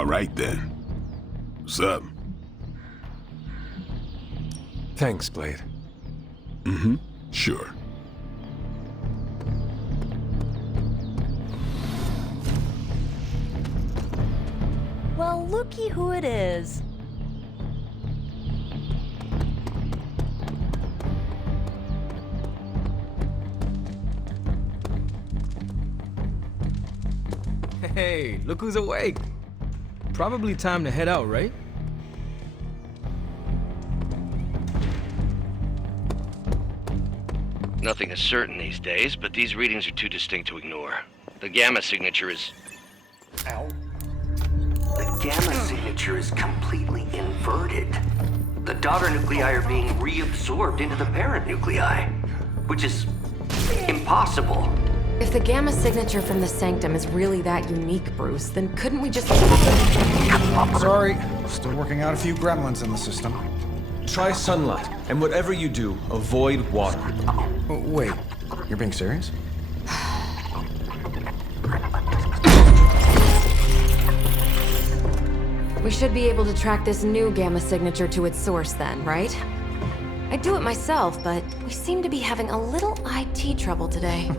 All right, then. What's up? Thanks, Blade. Mm-hmm. Sure. Well, looky who it is. Hey, look who's awake. Probably time to head out, right? Nothing is certain these days, but these readings are too distinct to ignore. The gamma signature is... Ow. The gamma signature is completely inverted. The daughter nuclei are being reabsorbed into the parent nuclei, which is impossible. If the gamma signature from the sanctum is really that unique, Bruce, then couldn't we just... Sorry, still working out a few gremlins in the system. Try sunlight, and whatever you do, avoid water. Wait, you're being serious? We should be able to track this new gamma signature to its source then, right? I'd do it myself, but we seem to be having a little IT trouble today.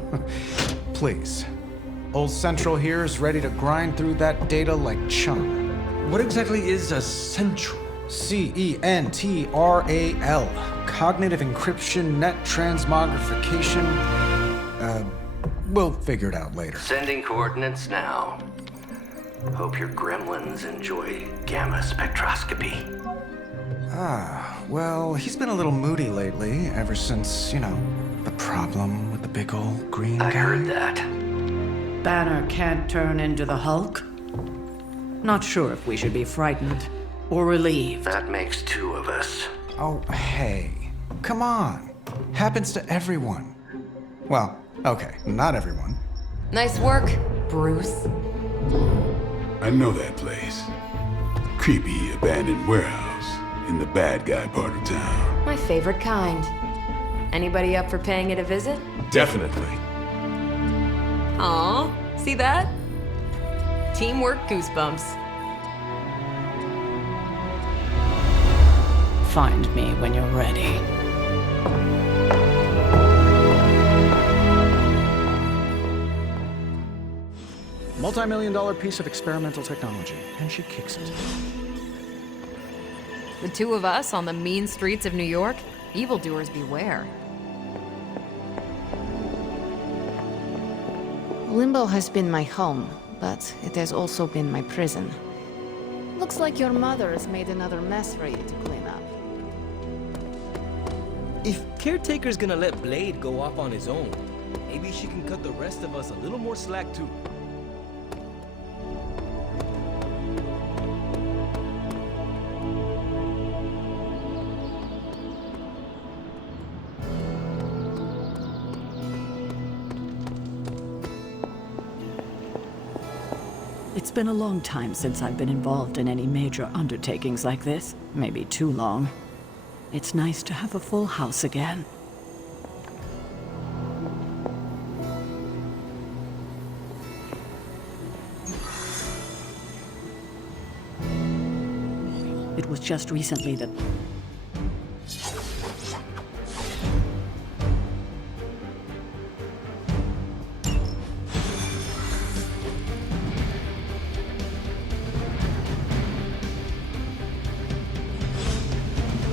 Please. Old Central here is ready to grind through that data like chum. What exactly is a central? CENTRAL. Cognitive encryption, net transmogrification. We'll figure it out later. Sending coordinates now. Hope your gremlins enjoy gamma spectroscopy. Well, he's been a little moody lately, ever since, the problem with the big old green guy. I heard that. Banner can't turn into the Hulk? Not sure if we should be frightened or relieved. That makes two of us. Oh, hey. Come on. Happens to everyone. Well, okay, not everyone. Nice work, Bruce. I know that place. Creepy abandoned warehouse in the bad guy part of town. My favorite kind. Anybody up for paying it a visit? Definitely. Aw, see that? Teamwork goosebumps. Find me when you're ready. Multi-million-dollar piece of experimental technology, and she kicks it. The two of us on the mean streets of New York? Evildoers beware. Limbo has been my home, but it has also been my prison. Looks like your mother has made another mess for you to clean up. If Caretaker's gonna let Blade go off on his own, maybe she can cut the rest of us a little more slack too. It's been a long time since I've been involved in any major undertakings like this. Maybe too long. It's nice to have a full house again. It was just recently that...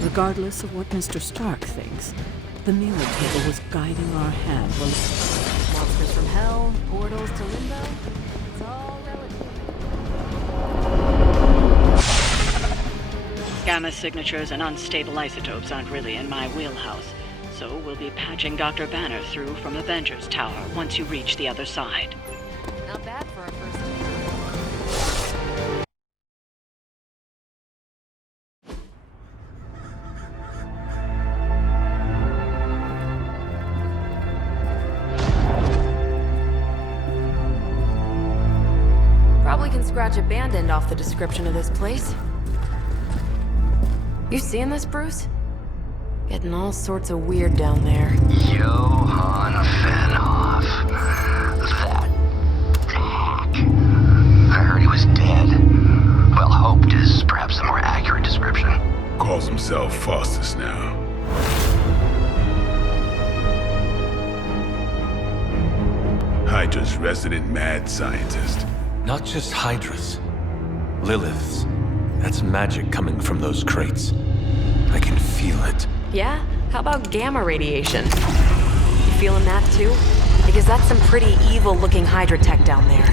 Regardless of what Mr. Stark thinks, the meal table was guiding our hand while... Monsters from hell, portals to limbo. It's all relative. Gamma signatures and unstable isotopes aren't really in my wheelhouse, so we'll be patching Dr. Banner through from Avengers Tower once you reach the other side. Not bad for our first day. Probably can scratch abandoned off the description of this place. You seeing this, Bruce? Getting all sorts of weird down there. Johann Fenhoff. That hack. I heard he was dead. Hydra's resident mad scientist. Not just Hydra's. Lilith's. That's magic coming from those crates. I can feel it. Yeah? How about gamma radiation? You feeling that too? Because that's some pretty evil-looking Hydra tech down there.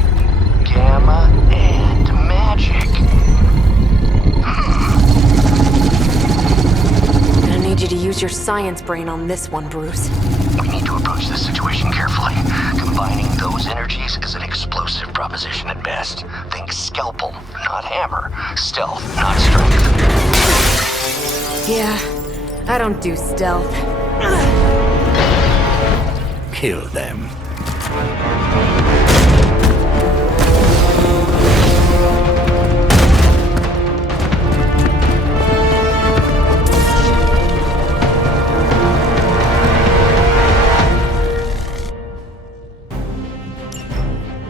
Gamma and magic. Gonna need you to use your science brain on this one, Bruce. We need to approach this situation carefully. Combining those energies is an explosive proposition at best. Think scalpel, not hammer. Stealth, not strength. Yeah, I don't do stealth. Kill them.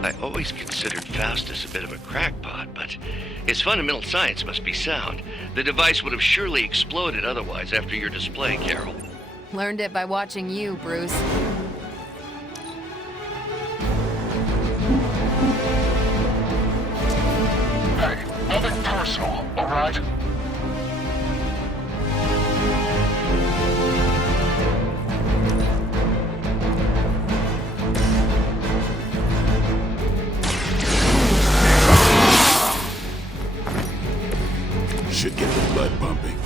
I always considered Faustus a bit of a crackpot, but his fundamental science must be sound. The device would have surely exploded otherwise after your display, Carol. Learned it by watching you, Bruce. Hey, nothing personal, all right? Should get the blood pumping.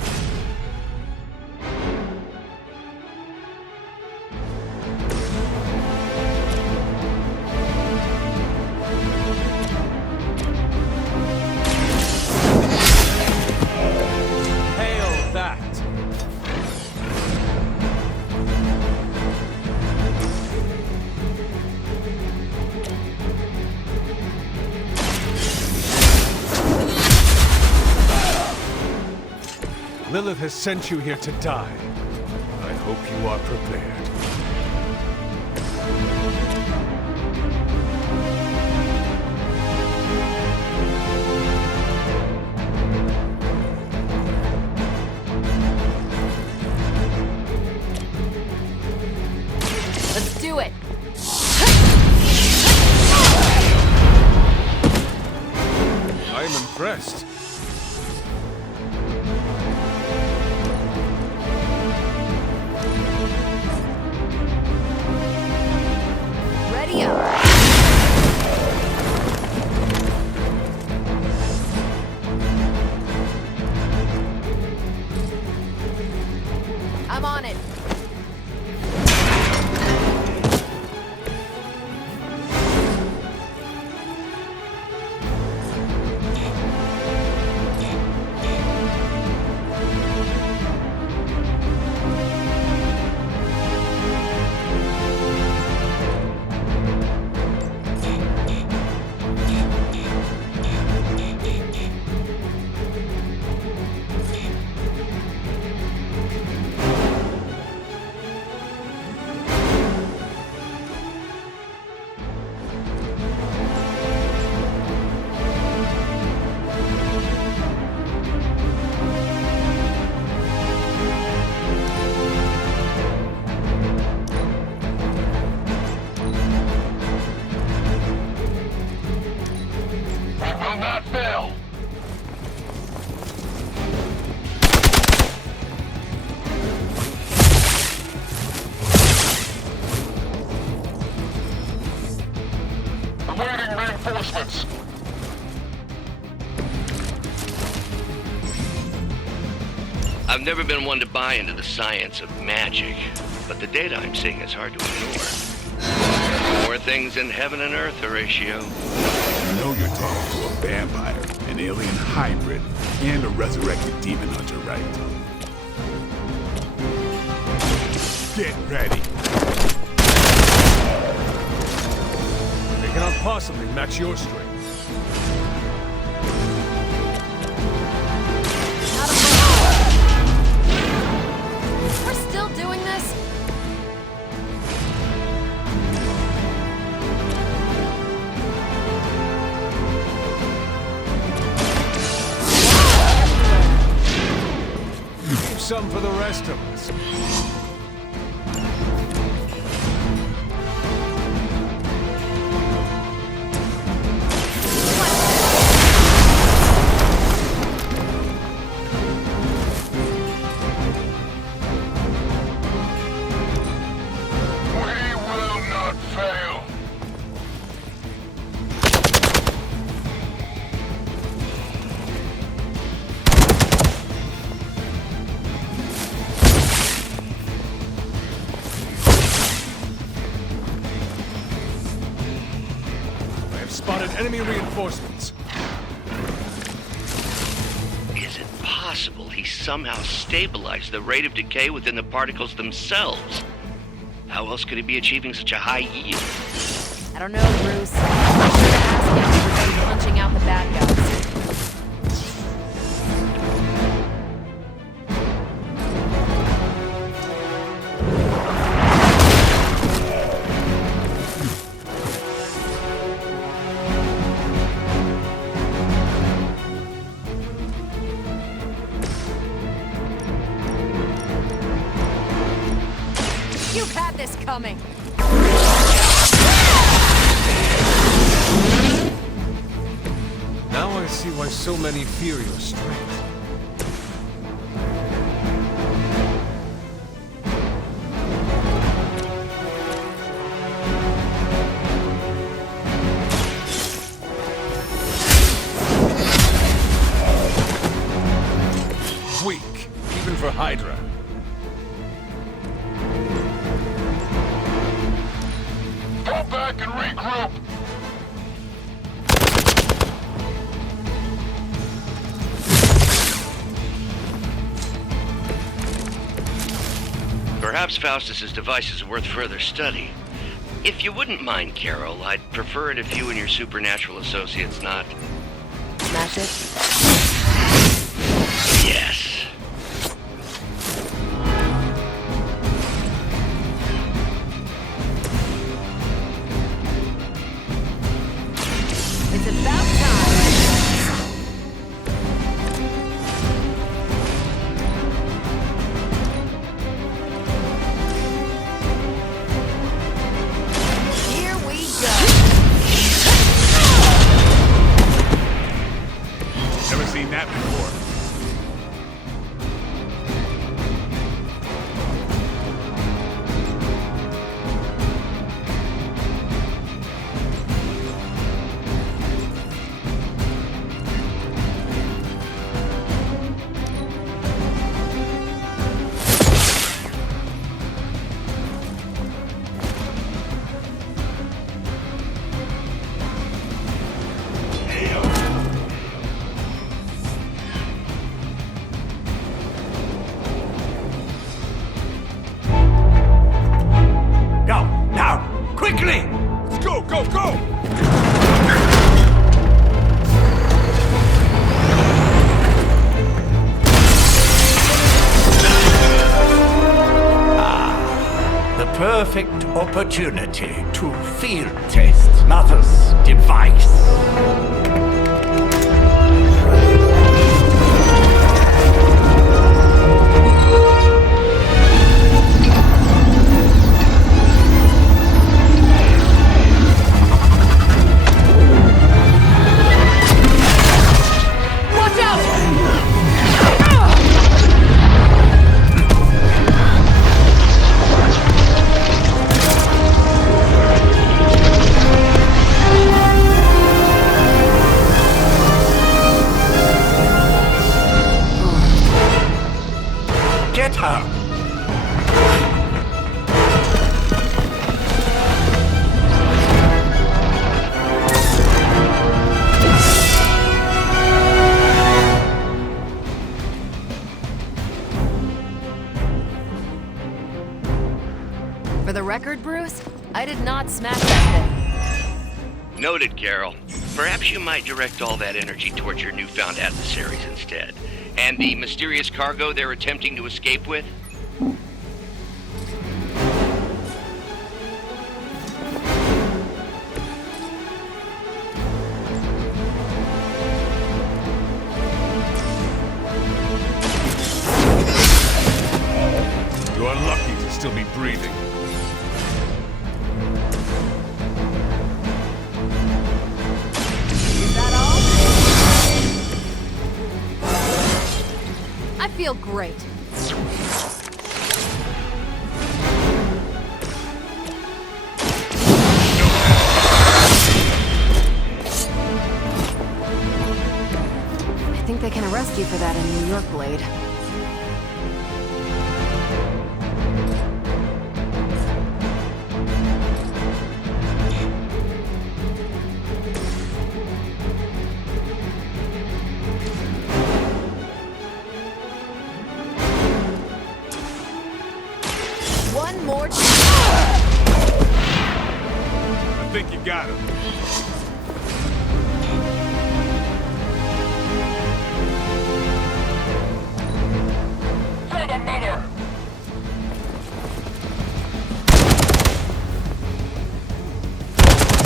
Hail that! Lilith has sent you here to die. I hope you are prepared. Let's do it! I am impressed. Ready up! I'm on it. We will not fail. Awaiting reinforcements. I've never been one to buy into the science of magic, but the data I'm seeing is hard to ignore. More things in heaven and earth, Horatio. You know you're talking to a vampire, an alien hybrid, and a resurrected demon hunter, right? Get ready. They cannot possibly match your strength. We're still doing this? Leave some for the rest of us. We've spotted enemy reinforcements. Is it possible he somehow stabilized the rate of decay within the particles themselves? How else could he be achieving such a high yield? I don't know, Bruce. I should ask him if he's punching out the bad guys. You've had this coming. Now I see why so many fear your strength. Weak, even for Hydra. Go back and regroup! Perhaps Faustus's device is worth further study. If you wouldn't mind, Carol, I'd prefer it if you and your supernatural associates not... Smash it. Yes. It's about time. Here we go. Never seen that before. Go, now, quickly! Let's go, go, go! The perfect opportunity to field test Mother's device. Watch out! Get her! For the record, Bruce, I did not smash that thing. Noted, Carol. Perhaps you might direct all that energy towards your newfound adversaries instead. And the mysterious cargo they're attempting to escape with? You're lucky to still be breathing. Is that all? I feel great. I think they can arrest you for that in New York, Blade. think you got him. For the mother!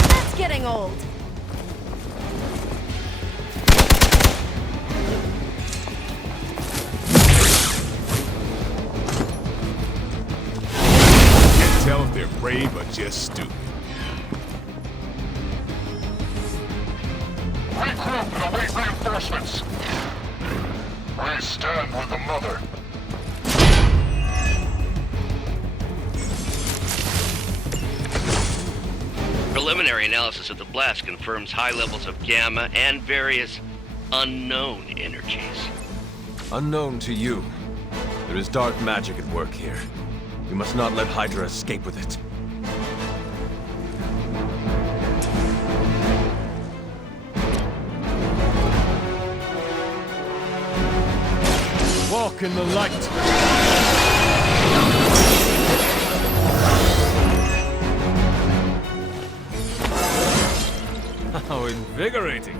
That's getting old. Can't tell if they're brave or just stupid. Regroup and await reinforcements. We stand with the mother. Preliminary analysis of the blast confirms high levels of gamma and various unknown energies. Unknown to you. There is dark magic at work here. We must not let Hydra escape with it. Walk in the light. How invigorating.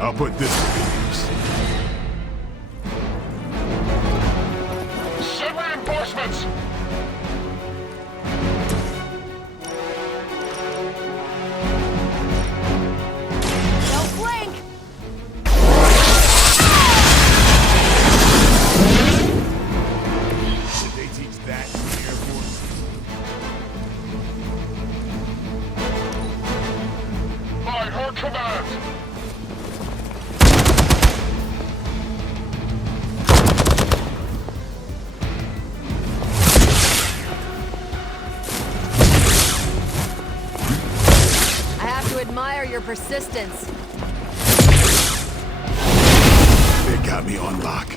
I'll put this to good use. Send reinforcements! Don't blink! Did they teach that in the Air Force? By her command! I have to admire your persistence. They got me on lock.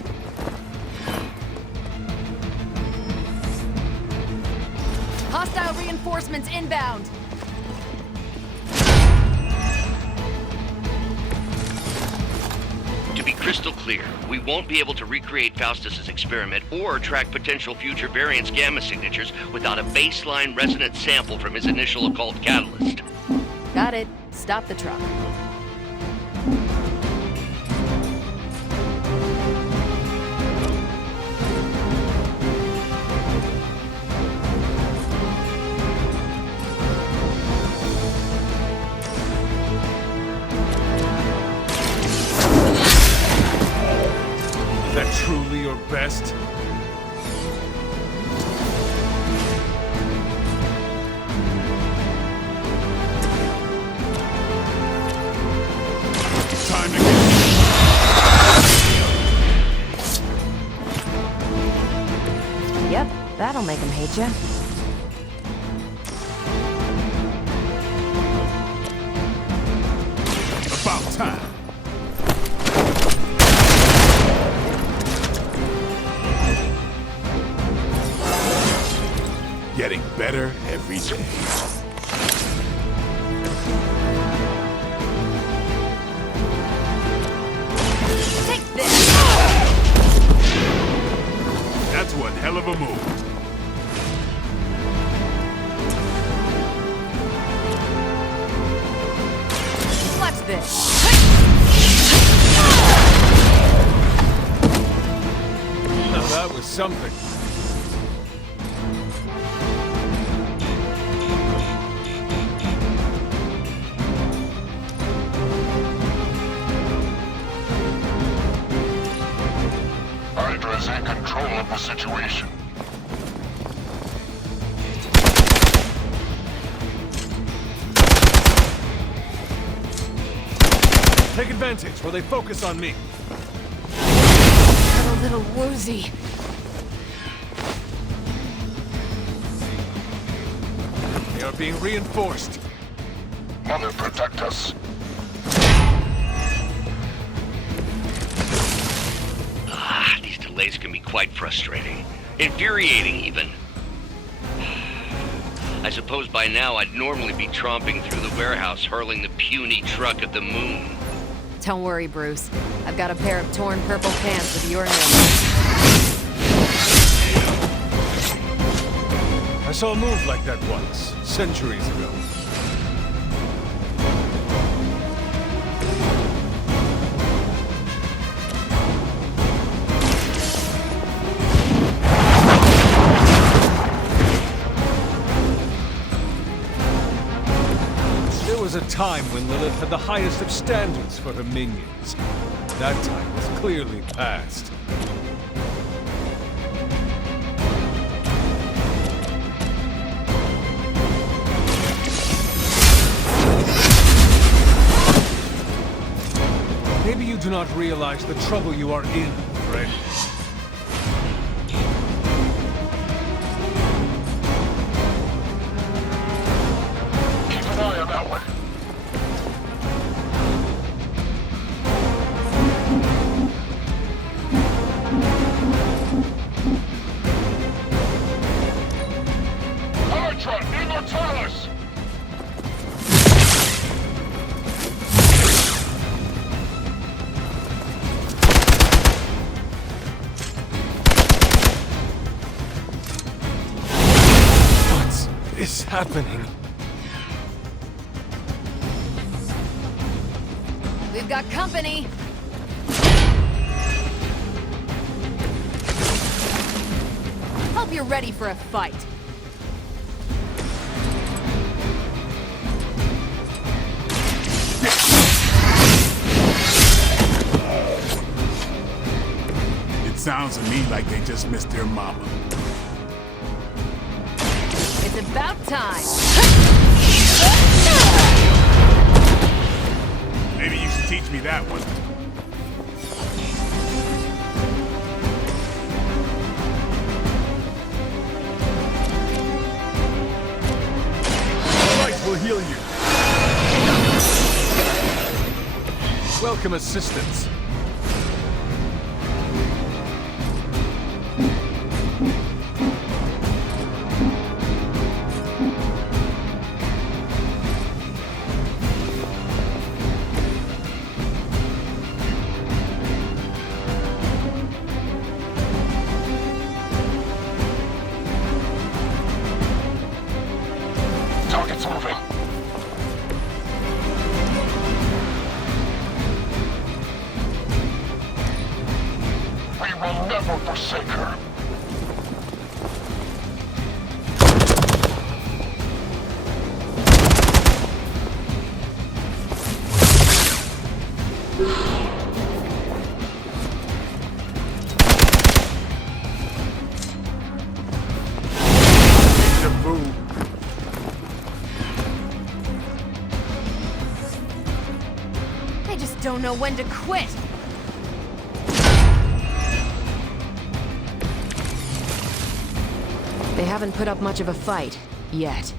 Hostile reinforcements inbound. To be crystal clear, we won't be able to recreate Faustus's experiment or track potential future variance gamma signatures without a baseline resonance sample from his initial occult catalyst. Got it. Stop the truck. Is that truly your best? Time to get... Yep, that'll make him hate you. About time. Getting better every day. Take this! That's one hell of a move. Watch this. Now that was something. Hydra's in control of the situation. Take advantage while they focus on me. I'm a little woozy. They are being reinforced. Mother, protect us. These delays can be quite frustrating. Infuriating, even. I suppose by now I'd normally be tromping through the warehouse, hurling the puny truck at the moon. Don't worry, Bruce. I've got a pair of torn purple pants with your name. I saw a move like that once, centuries ago. There was a time when Lilith had the highest of standards for her minions. That time was clearly past. Maybe you do not realize the trouble you are in, friend. Keep an eye on that one. Hydra, Immortalis! What's happening? We've got company! Hope you're ready for a fight. It sounds to me like they just missed their mama. It's about time. Maybe you should teach me that one. Light will heal you. Welcome assistance. Target's moving. We will never forsake her. I just don't know when to quit. They haven't put up much of a fight, yet.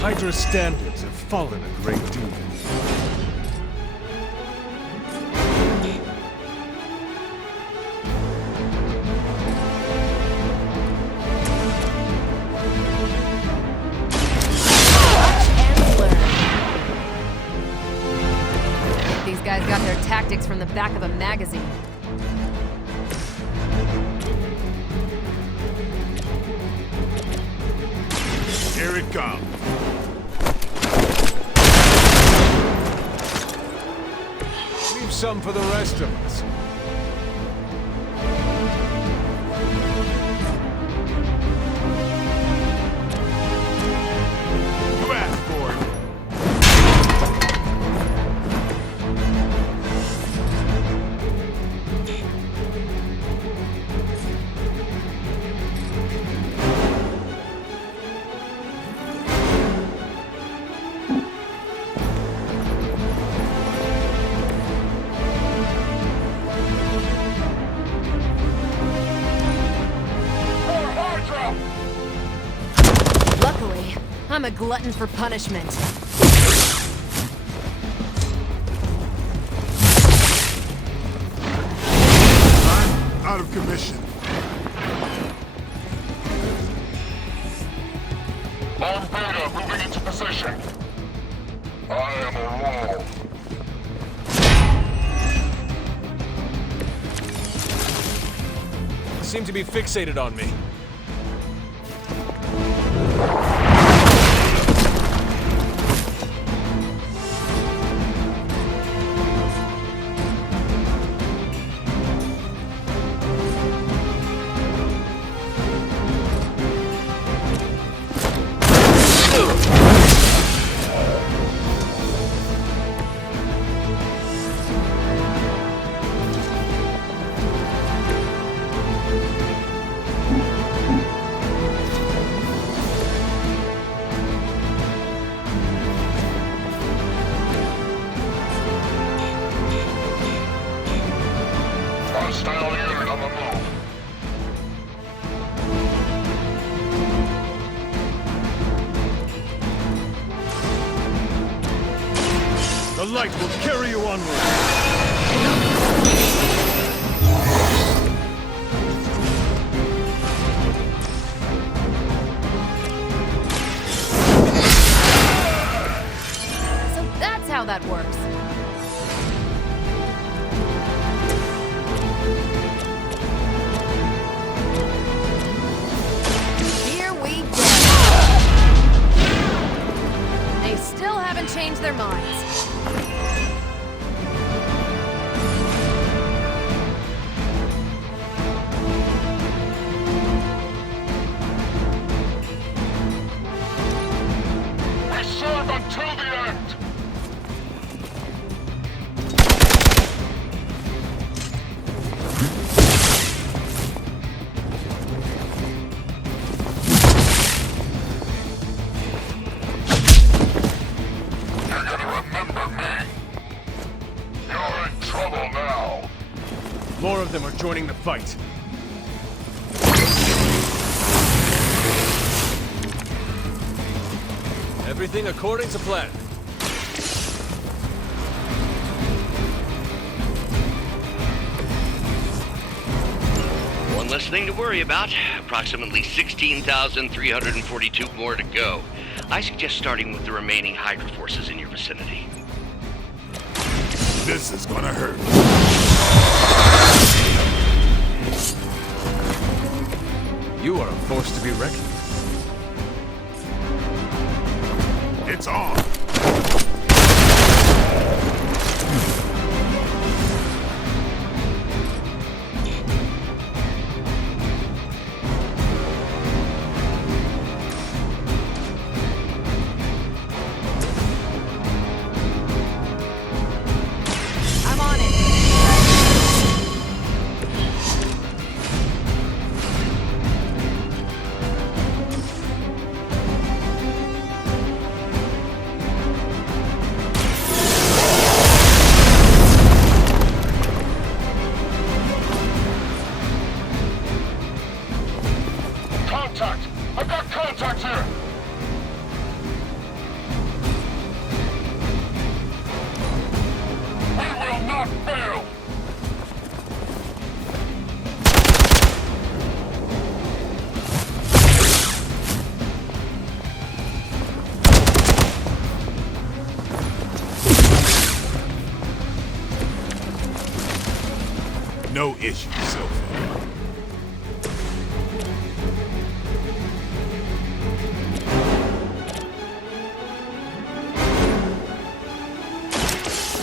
Hydra's standards have fallen a great deal. These guys got their tactics from the back of a magazine. Here it comes. Leave some for the rest of us. You asked for it. I'm a glutton for punishment. I'm out of commission. On Beta, moving into position. I am a roll. Seem to be fixated on me. Hostile unit on the move. The light will carry you onward. So that's how that works. Here we go. They still haven't changed their minds. We serve until the end. You're gonna remember me. You're in trouble now. More of them are joining the fight. Everything according to plan. One less thing to worry about. Approximately 16,342 more to go. I suggest starting with the remaining Hydra forces in your vicinity. This is gonna hurt. You are a force to be reckoned with. It's on. I'm on it. Contact! I've got contact here! We will not fail! No issue so far.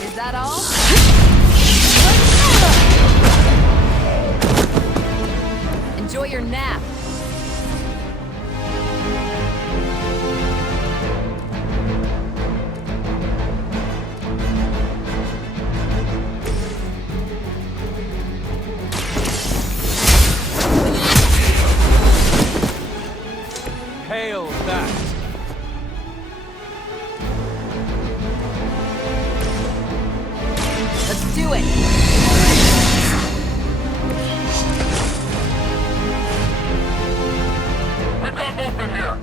Is that all? Enjoy your nap. Hail that! Let's do it. We've got movement here!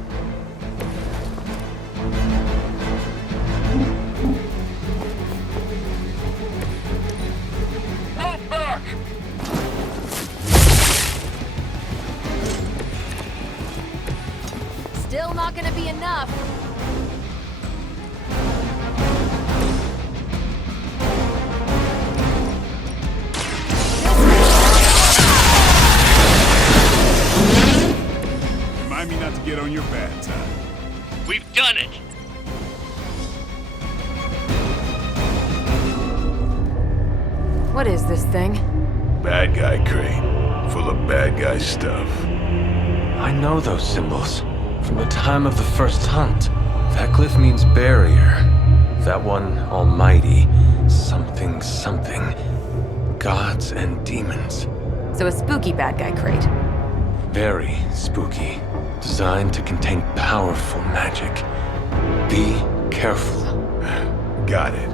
What is this thing? Bad guy crate. Full of bad guy stuff. I know those symbols from the time of the first hunt. That glyph means barrier. That one, almighty. Something, something. Gods and demons. So a spooky bad guy crate. Very spooky. Designed to contain powerful magic. Be careful. Got it.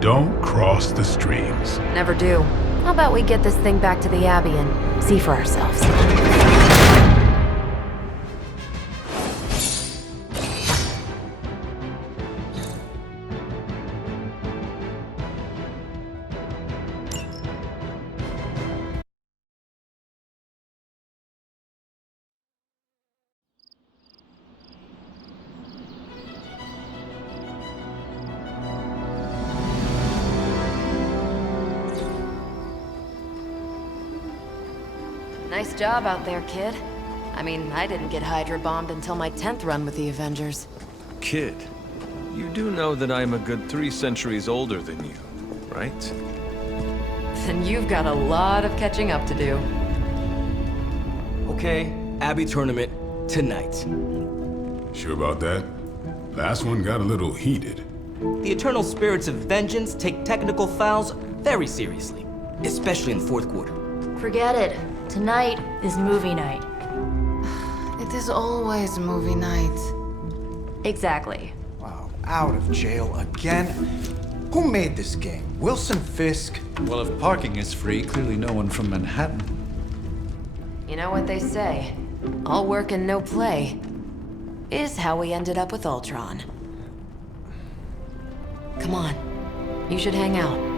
Don't cross the streams. Never do. How about we get this thing back to the Abbey and see for ourselves? Nice job out there, kid. I mean, I didn't get Hydra bombed until my 10th run with the Avengers. Kid, you do know that I'm a good 3 centuries older than you, right? Then you've got a lot of catching up to do. Okay, Abbey tournament tonight. Sure about that? Last one got a little heated. The Eternal Spirits of Vengeance take technical fouls very seriously, especially in the fourth quarter. Forget it. Tonight is movie night. It is always movie night. Exactly. Wow, out of jail again? Who made this game? Wilson Fisk? Well, if parking is free, clearly no one from Manhattan. You know what they say? All work and no play is how we ended up with Ultron. Come on. You should hang out.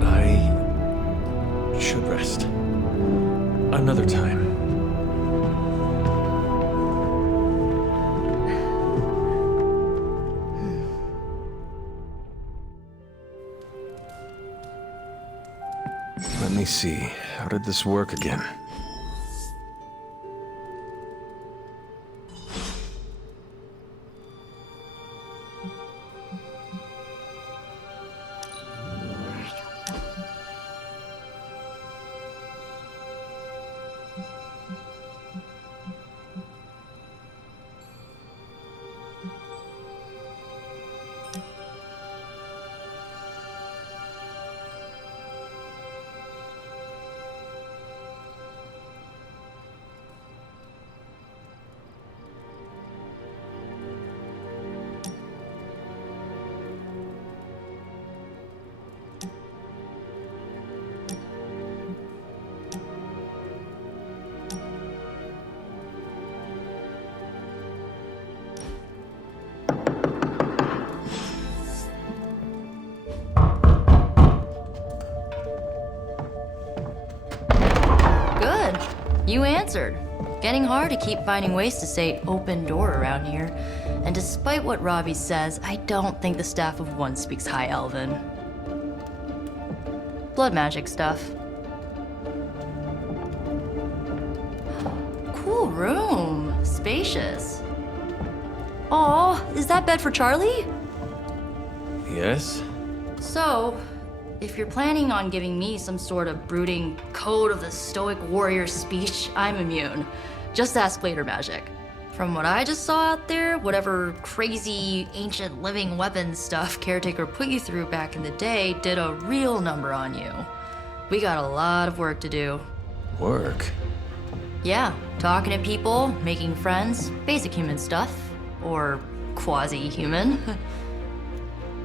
I should rest. Another time. Let me see. How did this work again? You answered. Getting hard to keep finding ways to say open door around here. And despite what Robbie says, I don't think the staff of one speaks High Elven. Blood magic stuff. Cool room. Spacious. Aw, is that bed for Charlie? Yes? So, if you're planning on giving me some sort of brooding code of the stoic warrior speech, I'm immune. Just ask later, Magic. From what I just saw out there, whatever crazy ancient living weapons stuff Caretaker put you through back in the day did a real number on you. We got a lot of work to do. Work? Yeah, talking to people, making friends, basic human stuff. Or quasi-human.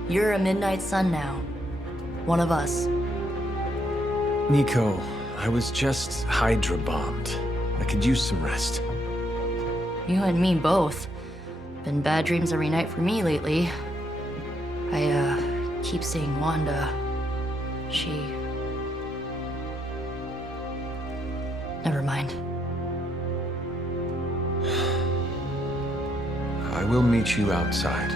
You're a Midnight Sun now. One of us. Nico, I was just Hydra bombed. I could use some rest. You and me both. Been bad dreams every night for me lately. I keep seeing Wanda. She... Never mind. I will meet you outside.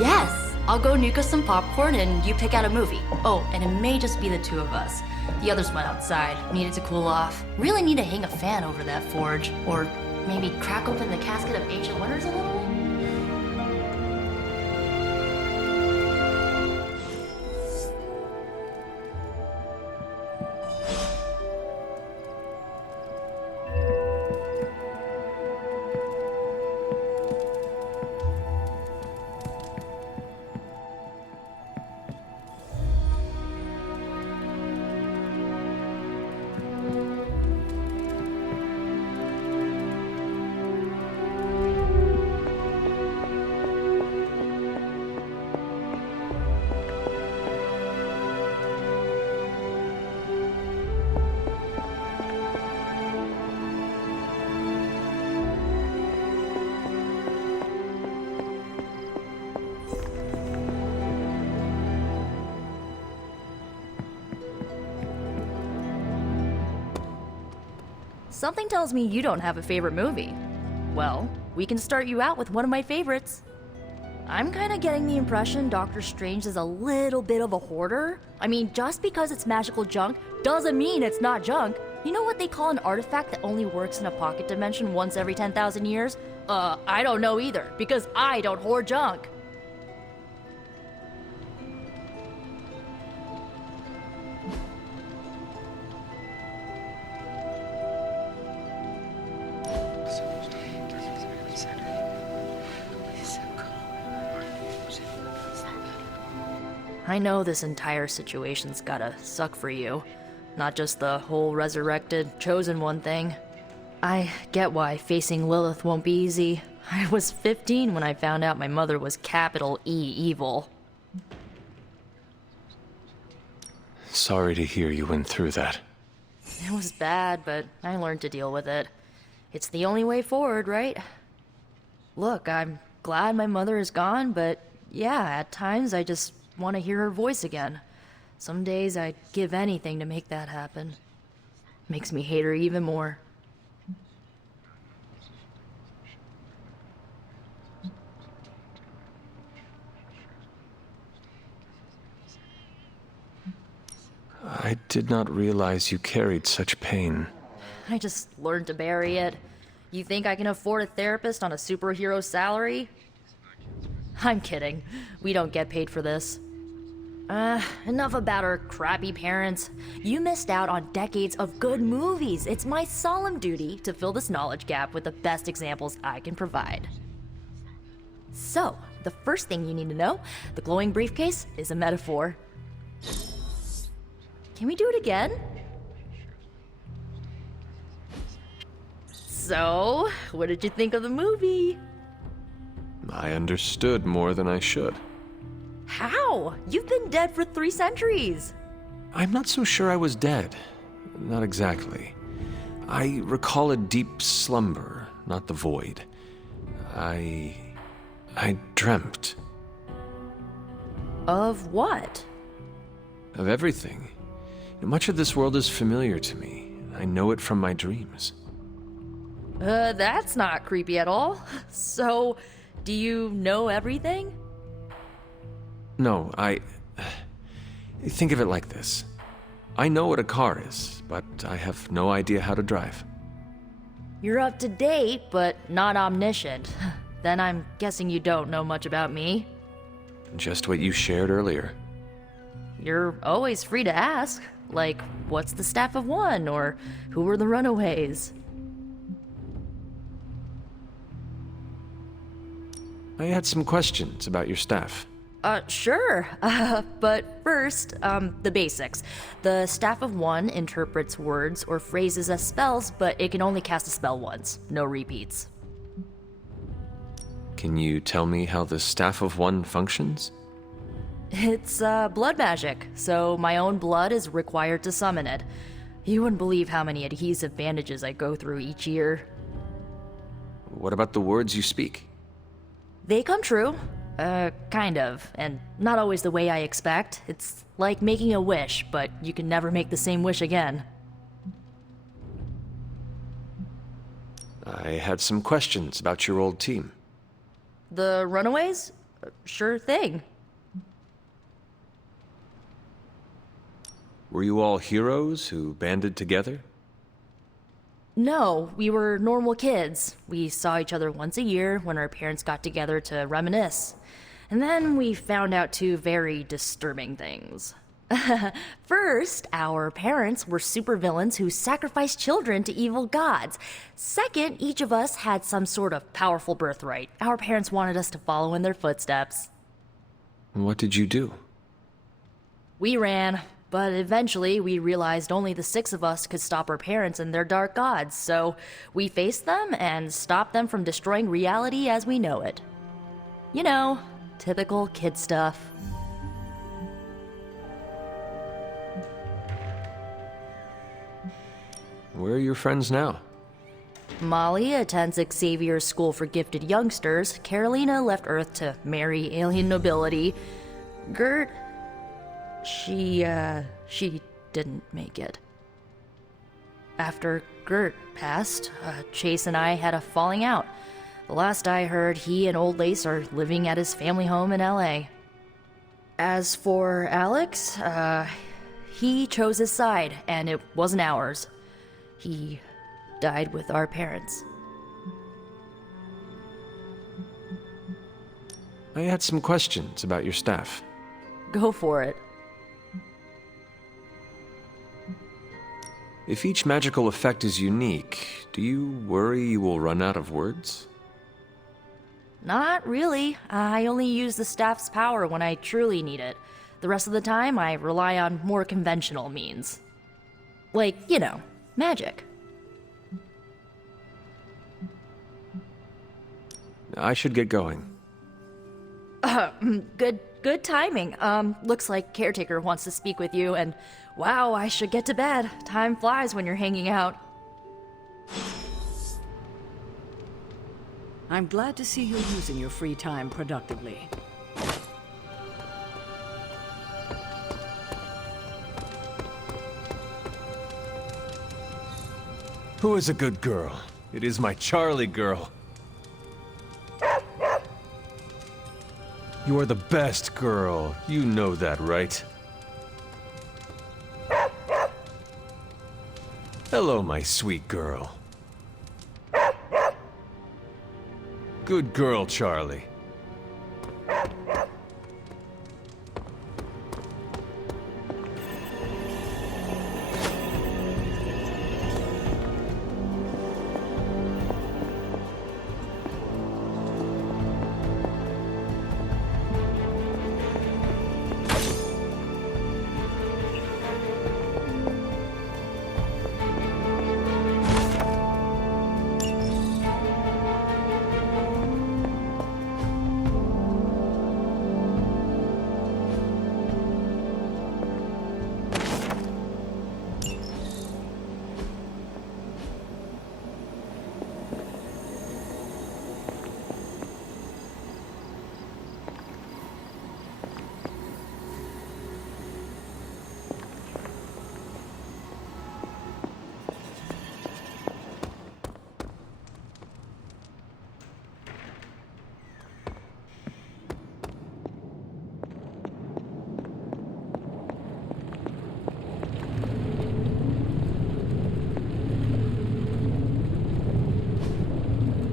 Yes! I'll go nuke us some popcorn and you pick out a movie. Oh, and it may just be the two of us. The others went outside, needed to cool off. Really need to hang a fan over that forge. Or maybe crack open the casket of ancient wonders a little? Something tells me you don't have a favorite movie. Well, we can start you out with one of my favorites. I'm kinda getting the impression Doctor Strange is a little bit of a hoarder. I mean, just because it's magical junk doesn't mean it's not junk. You know what they call an artifact that only works in a pocket dimension once every 10,000 years? I don't know either, because I don't hoard junk. I know this entire situation's gotta suck for you. Not just the whole resurrected, chosen one thing. I get why facing Lilith won't be easy. I was 15 when I found out my mother was capital E evil. Sorry to hear you went through that. It was bad, but I learned to deal with it. It's the only way forward, right? Look, I'm glad my mother is gone, but yeah, at times I just want to hear her voice again. Some days I'd give anything to make that happen. Makes me hate her even more. I did not realize you carried such pain. I just learned to bury it. You think I can afford a therapist on a superhero salary? I'm kidding. We don't get paid for this. Enough about our crappy parents. You missed out on decades of good movies. It's my solemn duty to fill this knowledge gap with the best examples I can provide. So, the first thing you need to know, the glowing briefcase is a metaphor. Can we do it again? So, what did you think of the movie? I understood more than I should. How? You've been dead for 3 centuries. I'm not so sure I was dead. Not exactly. I recall a deep slumber, not the void. I dreamt. Of what? Of everything. Much of this world is familiar to me. I know it from my dreams. That's not creepy at all. So, do you know everything? No, think of it like this. I know what a car is, but I have no idea how to drive. You're up to date, but not omniscient. Then I'm guessing you don't know much about me. Just what you shared earlier. You're always free to ask. Like, what's the staff of one? Or who were the runaways? I had some questions about your staff. Sure. But first, the basics. The Staff of One interprets words or phrases as spells, but it can only cast a spell once. No repeats. Can you tell me how the Staff of One functions? It's, blood magic, so my own blood is required to summon it. You wouldn't believe how many adhesive bandages I go through each year. What about the words you speak? They come true. Kind of, and not always the way I expect. It's like making a wish, but you can never make the same wish again. I had some questions about your old team. The Runaways? Sure thing. Were you all heroes who banded together? No, we were normal kids. We saw each other once a year when our parents got together to reminisce. And then we found out 2 very disturbing things. First, our parents were supervillains who sacrificed children to evil gods. Second, each of us had some sort of powerful birthright. Our parents wanted us to follow in their footsteps. What did you do? We ran, but eventually we realized only the 6 of us could stop our parents and their dark gods, so we faced them and stopped them from destroying reality as we know it. You know, typical kid stuff. Where are your friends now? Molly attends Xavier's School for Gifted Youngsters. Carolina left Earth to marry alien nobility. Gert... She didn't make it. After Gert passed, Chase and I had a falling out. The last I heard, he and Old Lace are living at his family home in LA. As for Alex, he chose his side, and it wasn't ours. He died with our parents. I had some questions about your staff. Go for it. If each magical effect is unique, do you worry you will run out of words? Not really. I only use the staff's power when I truly need it. The rest of the time, I rely on more conventional means. Like, you know, magic. I should get going. Good timing. Looks like Caretaker wants to speak with you, and wow, I should get to bed. Time flies when you're hanging out. I'm glad to see you're using your free time productively. Who is a good girl? It is my Charlie girl. You are the best girl. You know that, right? Hello, my sweet girl. Good girl, Charlie.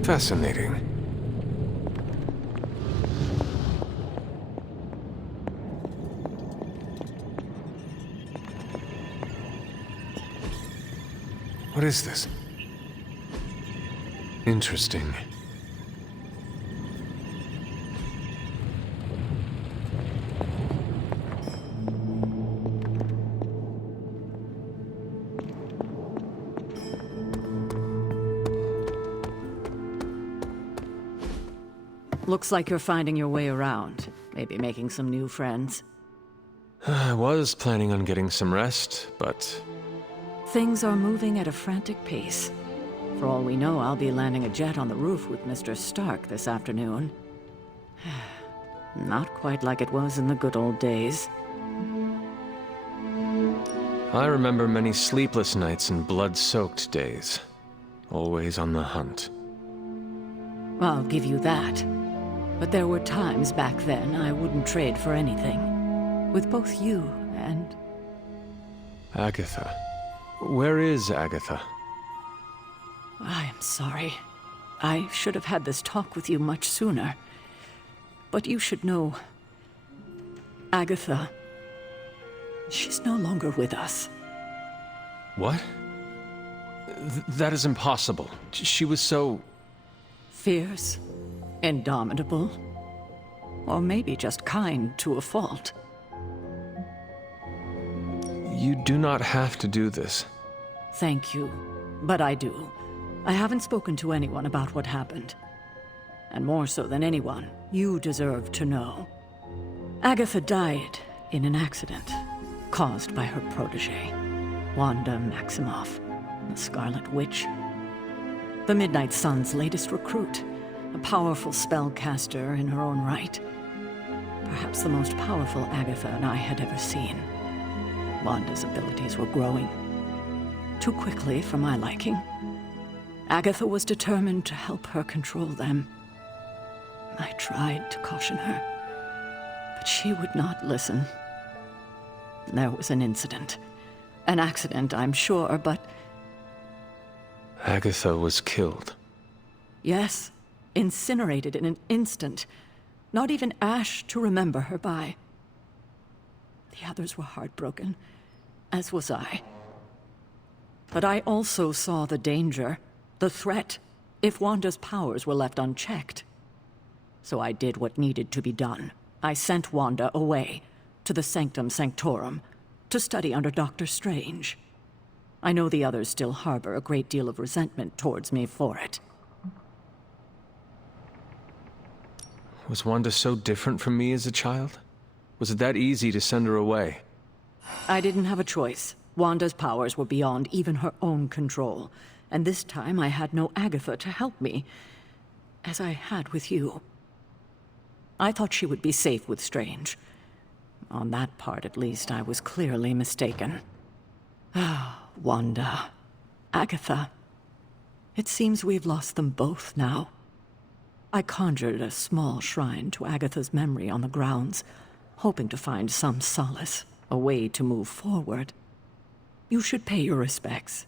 Fascinating. What is this? Interesting. Looks like you're finding your way around. Maybe making some new friends. I was planning on getting some rest, but... Things are moving at a frantic pace. For all we know, I'll be landing a jet on the roof with Mr. Stark this afternoon. Not quite like it was in the good old days. I remember many sleepless nights and blood-soaked days. Always on the hunt. I'll give you that. But there were times back then I wouldn't trade for anything. With both you and... Agatha. Where is Agatha? I am sorry. I should have had this talk with you much sooner. But you should know... Agatha... She's no longer with us. What? That is impossible. She was so... Fierce, indomitable, or maybe just kind to a fault. You do not have to do this. Thank you, but I do. I haven't spoken to anyone about what happened. And more so than anyone, you deserve to know. Agatha died in an accident caused by her protege, Wanda Maximoff, the Scarlet Witch. The Midnight Sun's latest recruit, a powerful spellcaster in her own right. Perhaps the most powerful Agatha and I had ever seen. Wanda's abilities were growing. Too quickly for my liking. Agatha was determined to help her control them. I tried to caution her, but she would not listen. There was an incident. An accident, I'm sure, but... Agatha was killed. Yes, incinerated in an instant. Not even ash to remember her by. The others were heartbroken, as was I. But I also saw the danger, the threat, if Wanda's powers were left unchecked. So I did what needed to be done. I sent Wanda away, to the Sanctum Sanctorum, to study under Dr. Strange. I know the others still harbor a great deal of resentment towards me for it. Was Wanda so different from me as a child? Was it that easy to send her away? I didn't have a choice. Wanda's powers were beyond even her own control. And this time I had no Agatha to help me, as I had with you. I thought she would be safe with Strange. On that part, at least, I was clearly mistaken. Ah, Wanda. Agatha. It seems we've lost them both now. I conjured a small shrine to Agatha's memory on the grounds, hoping to find some solace, a way to move forward. You should pay your respects.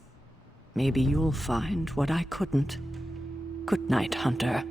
Maybe you'll find what I couldn't. Good night, Hunter.